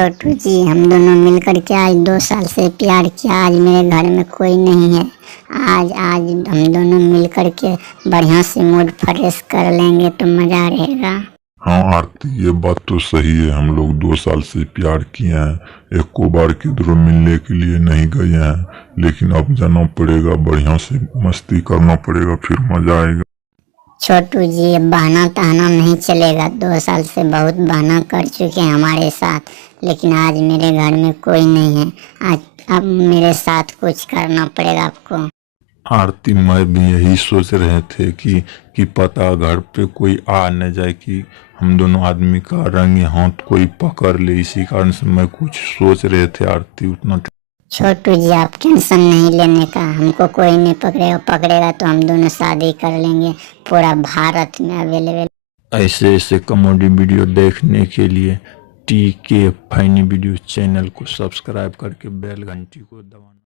छोटू जी, हम दोनों मिलकर के आज 2 साल से प्यार किया। आज मेरे घर में कोई नहीं है। आज आज हम दोनों मिलकर के बढ़िया से मूड फ्रेश कर लेंगे तो मज़ा रहेगा। हाँ आरती, ये बात तो सही है। हम लोग 2 साल से प्यार किए हैं, एक को बार किधरों मिलने के लिए नहीं गए हैं, लेकिन अब जाना पड़ेगा, बढ़िया से मस्ती करना पड़ेगा, फिर मजा आएगा। छोटू जी, अब बहाना तहाना नहीं चलेगा। 2 साल से बहुत बहाना कर चुके हैं हमारे साथ, लेकिन आज मेरे घर में कोई नहीं है। आज अब मेरे साथ कुछ करना पड़ेगा आपको। आरती, मैं भी यही सोच रहे थे कि पता घर पे कोई आ न जाए कि हम दोनों आदमी का रंगे हाथ कोई पकड़ ले। इसी कारण से मैं कुछ सोच रहे थे आरती। उतना छोटू जी, आप टेंशन नहीं लेने का। हमको कोई नहीं पकड़ेगा। पकड़ेगा तो हम दोनों शादी कर लेंगे। पूरा भारत में अवेलेबल। ऐसे ऐसे कॉमेडी वीडियो देखने के लिए TK फनी वीडियो चैनल को सब्सक्राइब करके बेल घंटी को दबाना।